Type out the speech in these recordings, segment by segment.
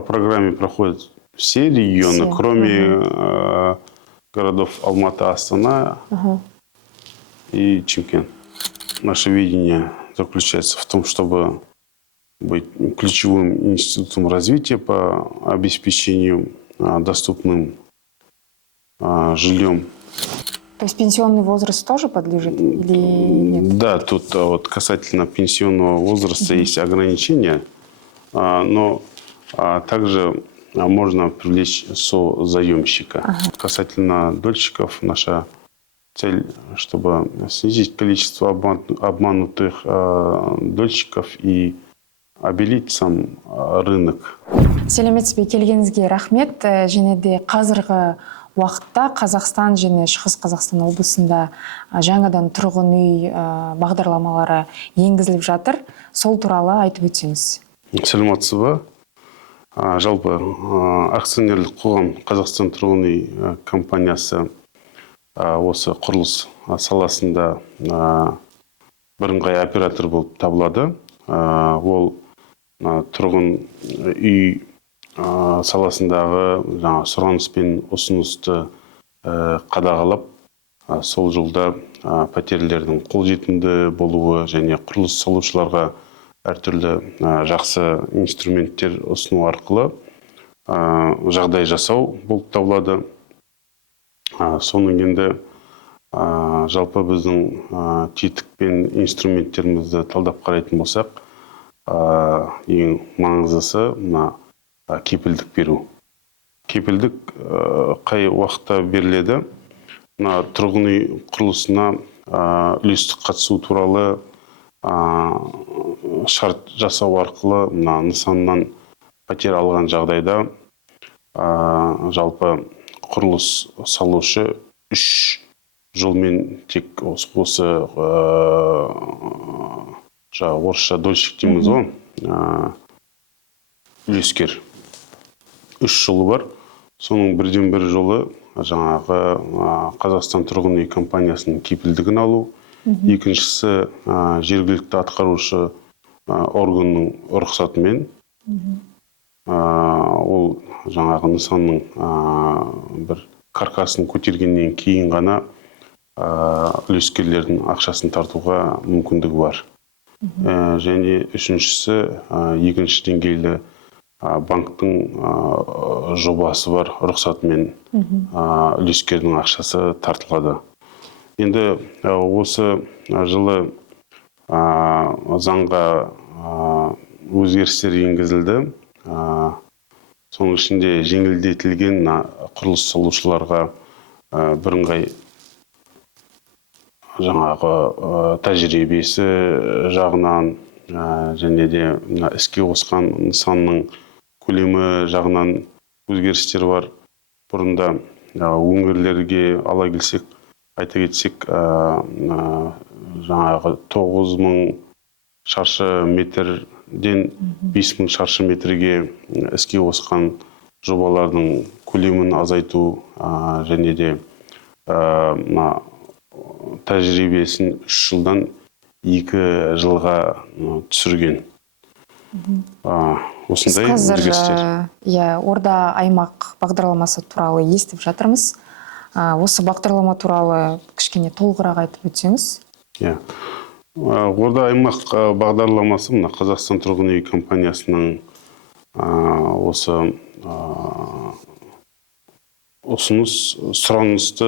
по программе проходят все регионы, кроме городов Алматы, Астана и Чимкент. Наше видение заключается в том, чтобы быть ключевым институтом развития по обеспечению доступным жильем. То есть пенсионный возраст тоже подлежит или нет? Да, тут вот касательно пенсионного возраста есть ограничения, но также можно привлечь созаемщика. Касательно дольщиков, наша цель, чтобы снизить количество обманутых дольщиков и обелить сам рынок. Сәлеметсіз, келгеніңізге рахмет. Және де қазіргі уақытта Қазақстан және Шығыс Қазақстан облысында жаңадан тұрғын үй бағдарламалары енгізіліп жатыр. Сол туралы айтып өтсеңіз. Сәлеметсіз бе? Жалпы акционерлік қоғам Қазақстан тұрғын үй компаниясы осы құрылыс саласында бірыңғай оператор болып табылады. Ол тұрғын үй саласындағы сұраныс пен ұсынысты қадағалап, сол жолда пәтерлердің қолжетімді болуы және құрылыс салушыларға әртүрлі жақсы инструменттер ұсыну арқылы жағдай жасау болып табылады. Соның енді жалпы біздің тетік пен инструменттерімізді талдап қарайтын болсақ, ең маңыздысы кепілдік беру. Кепілдік қай уақытта беріледі? Тұрғын үй құрылысына үлестік қатысу туралы шарт жасау арқылы нысаннан пәтер алған жағдайда жалпы құрылыс салушы 3 жылмен тек осы орысша дольщик дейміз ғой, үлескер 3 жылы бар. Соның бірден бір жолы жаңағы Қазақстан тұрғын үй компаниясының кепілдігін алу. Екіншісі жергілікті атқарушы органның рұқсатымен. Ол жаңағы нысанның бір каркасын көтергеннен кейін ғана үлескерлердің ақшасын тартуға мүмкіндігі бар. Және үшіншісі екінші деңгейлі банктың жобасы бар, рұқсатымен үлескердің ақшасы тартылады. Енді осы жылы заңға өзгерістер енгізілді. Соның ішінде жеңілдетілген құрылыс салушыларға бірыңғай жаңағы тәжірибесі жағынан және де іске қосқан нысанның көлемі жағынан өзгерістер бар. Бұрында өңірлерге ала келсек, айта кетсек, жаңағы 9000 шаршы метрден 5000 шаршы метрге іске қосқан жобалардың көлемін азайту және де тәжірибесін 3 жылдан 2 жылға түсірген. Осындай өзгерістер. Орда аймақ бағдарламасы туралы естіп жатырмыз. Осы бағдарлама туралы кішкене толығырақ айтып өтсеңіз. Орда аймақ бағдарламасы Қазақстан тұрғын үй компаниясының осы ұсыныс сұранысты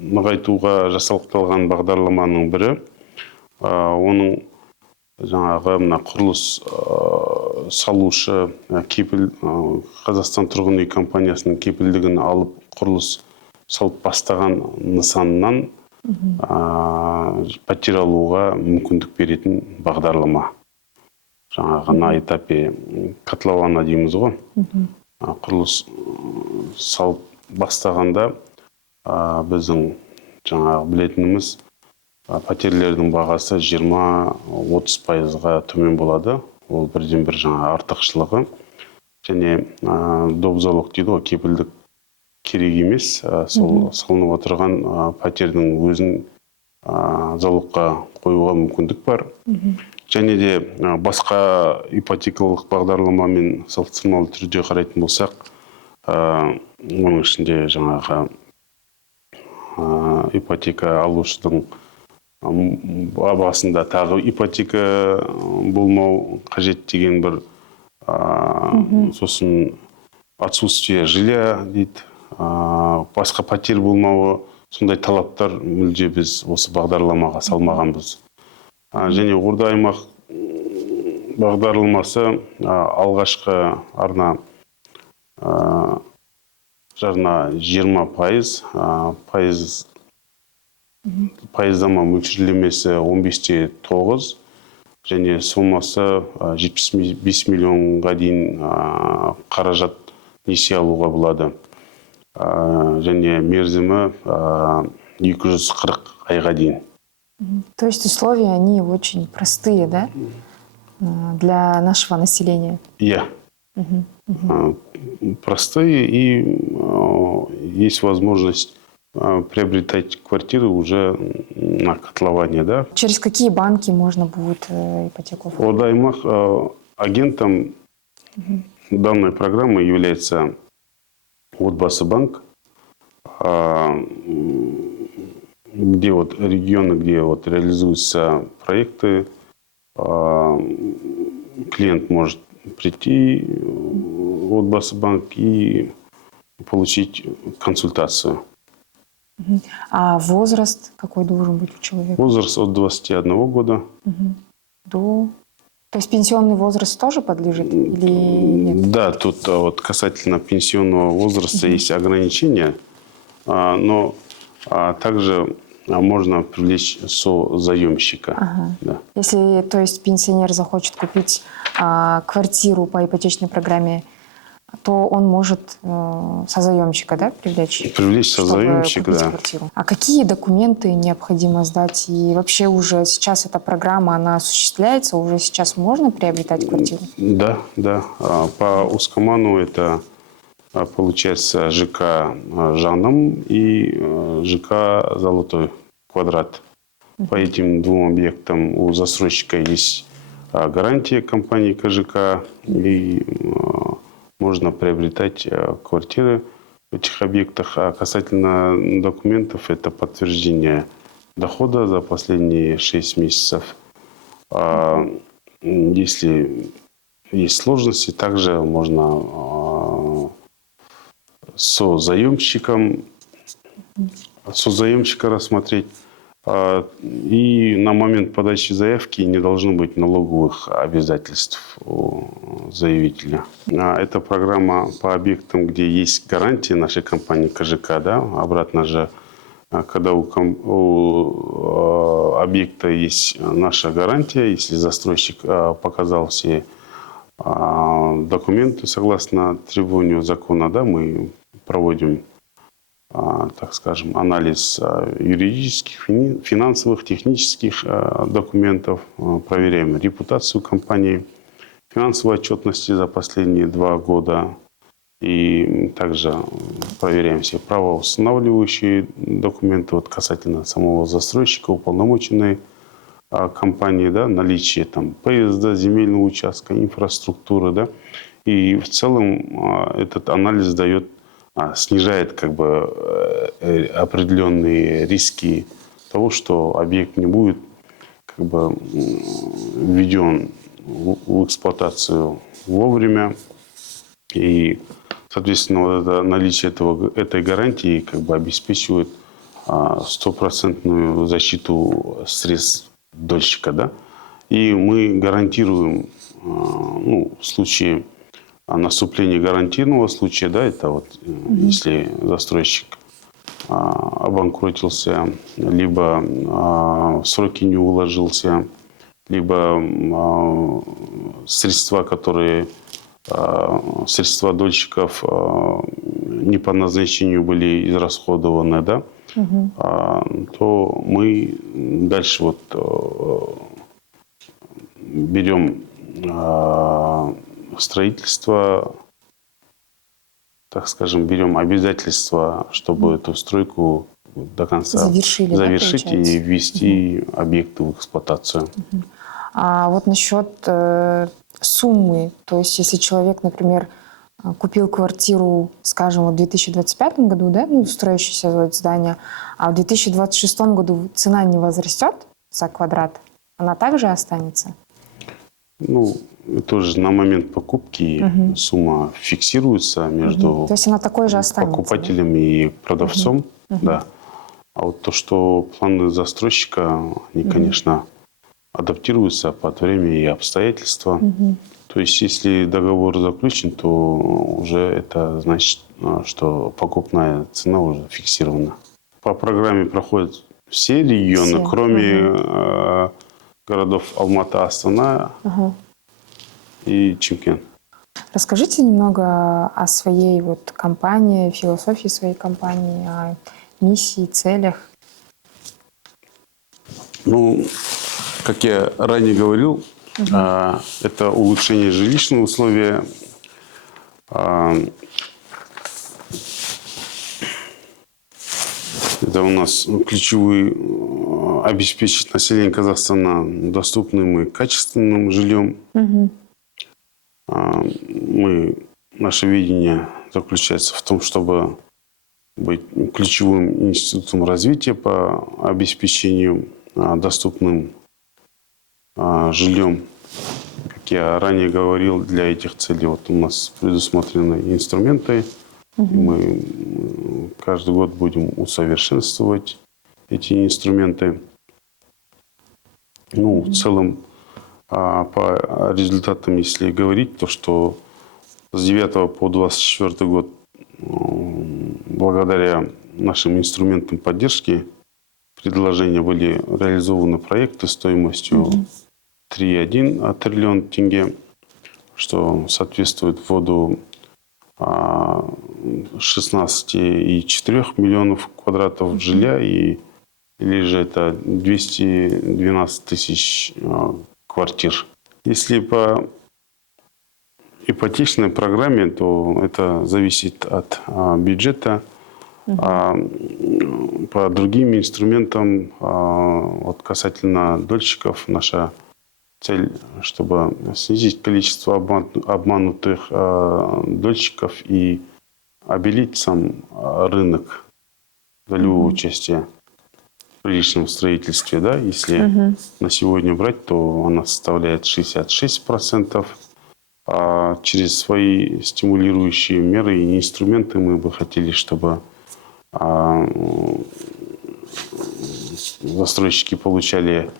нығайтуға жасалған бағдарламаның бірі. Оның жаңағы құрылыс салушы Қазақстан тұрғын үй компаниясының кепілдігін алып құрылыс салып бастаған нысаннан пәтер алуға мүмкіндік беретін бағдарлама. Жаңағы на этапе котлована дейміз ғой. Құрылыс салып бастағанда біздің жаңағы білетініміз пәтерлердің бағасы 20-30%-ға төмен болады. Ол бірден бір жаңа артықшылығы. Және доп залог дейді ғой, кепілдік керек емес. Сол салынып отырған пәтердің өзін залогқа қоюға мүмкіндік бар. және де басқа ипотекалық бағдарламамен салыстырмалы түрде қарайтын болсақ, оның ішінде жаңағы ипотека алушының басында тағы ипотека болмау қажет деген бір сосын отсутствие жилья дейді, басқа пәтер болмауы, сондай талаптар мүлде біз осы бағдарламаға салмағанбыз. Және Орда аймақ бағдарламасы алғашқы жарна 20%, пайыздама мөлшерлемесі 15,9 және сомасы 75 миллионға дейін қаражат несие алуға болады. Және мерзімі 240 айға дейін. То есть условия, они очень простые, да, для нашего населения? Я. Простые, и есть возможность приобретать квартиры уже на котловане, да. Через какие банки можно будет ипотеку? Орда аймақ агентом данной программы является Отбасы банк, где вот регионы, где вот реализуются проекты, клиент может прийти в Отбасы банк и получить консультацию. А возраст какой должен быть у человека? Возраст от 21 года. То есть пенсионный возраст тоже подлежит или нет? Да, тут вот касательно пенсионного возраста есть ограничения, но также можно привлечь созаемщика. Да. Если, то есть, пенсионер захочет купить квартиру по ипотечной программе, то он может созаемщика, да, привлечь? Привлечь созаемщика, да. Квартиру. А какие документы необходимо сдать? И вообще уже сейчас эта программа, она осуществляется? Уже сейчас можно приобретать квартиру? Да, да. По Ускоману это получается ЖК Жаном и ЖК Золотой квадрат. По этим двум объектам у застройщика есть гарантия компании КЖК, и можно приобретать квартиры в этих объектах. А касательно документов, это подтверждение дохода за последние 6 месяцев. Если есть сложности, также можно созаемщика рассмотреть. И на момент подачи заявки не должно быть налоговых обязательств у заявителя. Это программа по объектам, где есть гарантия нашей компании КЖК. Да? Обратно же, когда у объекта есть наша гарантия, если застройщик показал все документы согласно требованию закона, да, мы проводим, так скажем, анализ юридических, финансовых, технических документов, проверяем репутацию компании, финансовую отчетность за последние 2 года, и также проверяем все правоустанавливающие документы вот, касательно самого застройщика, уполномоченной компании, да, наличие там поезда, земельного участка, инфраструктуры, да, и в целом этот анализ дает, снижает как бы определенные риски того, что объект не будет как бы введен в эксплуатацию вовремя, и соответственно вот это наличие этой гарантии как бы обеспечивает 100% защиту средств дольщика, да, и мы гарантируем, ну, в случае наступления гарантийного случая, да, это вот если застройщик обанкротился, либо в сроки не уложился, либо средства, средства дольщиков не по назначению были израсходованы, да, то мы дальше вот берем строительство, так скажем, берем обязательства, чтобы эту стройку до конца завершить и ввести объекты в эксплуатацию. А вот насчет суммы, то есть если человек, например, купил квартиру, скажем, в 2025 году, да, ну, строящееся здание, а в 2026 году цена не возрастет за квадрат, она также останется? Ну, тоже на момент покупки сумма фиксируется между То есть она такой же останется, покупателем и продавцом, да. А вот то, что планы застройщика, они, конечно, адаптируются под время и обстоятельства. То есть, если договор заключен, то уже это значит, что покупная цена уже фиксирована. По программе проходят все регионы, Все. кроме городов Алматы, Астана и Чимкент. Расскажите немного о своей вот компании, философии своей компании, о миссии, целях. Ну, как я ранее говорил, это улучшение жилищных условий, это у нас ключевые обеспечить население Казахстана доступным и качественным жильем. Наше видение заключается в том, чтобы быть ключевым институтом развития по обеспечению доступным жильем. Как я ранее говорил, для этих целей вот у нас предусмотрены инструменты. Мы каждый год будем усовершенствовать эти инструменты. Ну, в целом, по результатам, если говорить, то что с 9 по 24 год, благодаря нашим инструментам поддержки, предложения были реализованы проекты стоимостью 3,1 триллион тенге, что соответствует вводу 16,4 миллионов квадратов жилья, или же это 212 тысяч квартир. Если по ипотечной программе, то это зависит от бюджета. По другим инструментам, вот касательно дольщиков, наша цель, чтобы снизить количество обманутых дольщиков и обелить сам рынок долевого участия в жилищном строительстве. Да? Если на сегодня брать, то она составляет 66%. А через свои стимулирующие меры и инструменты мы бы хотели, чтобы застройщики получали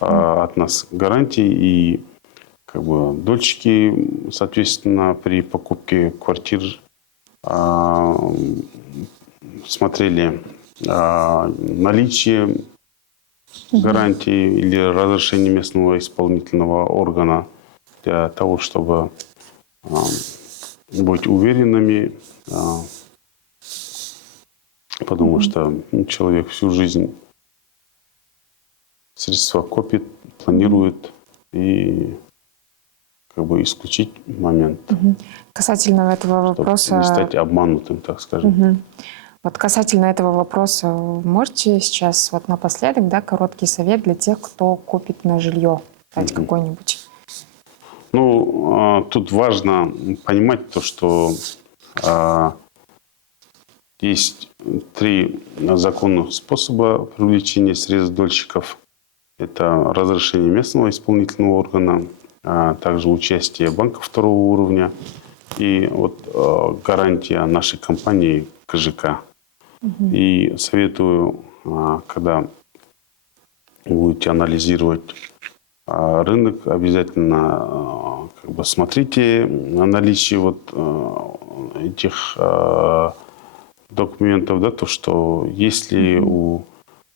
от нас гарантии, и как бы дольщики, соответственно, при покупке квартир смотрели наличие гарантии или разрешения местного исполнительного органа для того, чтобы быть уверенными, потому что человек всю жизнь средства копит, планирует, и как бы исключить момент, Касательно этого чтобы вопроса... не стать обманутым, так скажем. Вот касательно этого вопроса, можете сейчас вот напоследок, да, короткий совет для тех, кто копит на жилье, дать какой-нибудь? Ну, тут важно понимать то, что есть 3 законных способа привлечения средств дольщиков. Это разрешение местного исполнительного органа, а также участие банка второго уровня и вот гарантия нашей компании КЖК. И советую, когда будете анализировать рынок, обязательно как бы смотрите наличие вот этих документов, да, то, что есть ли у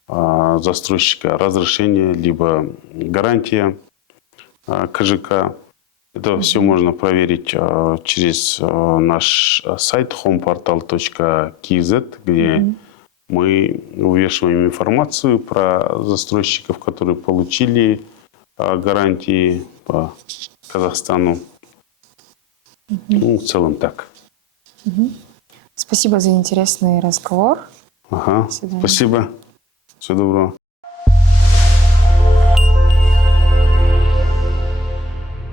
застройщика разрешение, либо гарантия КЖК. Это все можно проверить через наш сайт homeportal.kz, где мы вывешиваем информацию про застройщиков, которые получили гарантии по Казахстану. Ну, в целом так. Спасибо за интересный разговор. Ага, До свидания. спасибо. Всего доброго.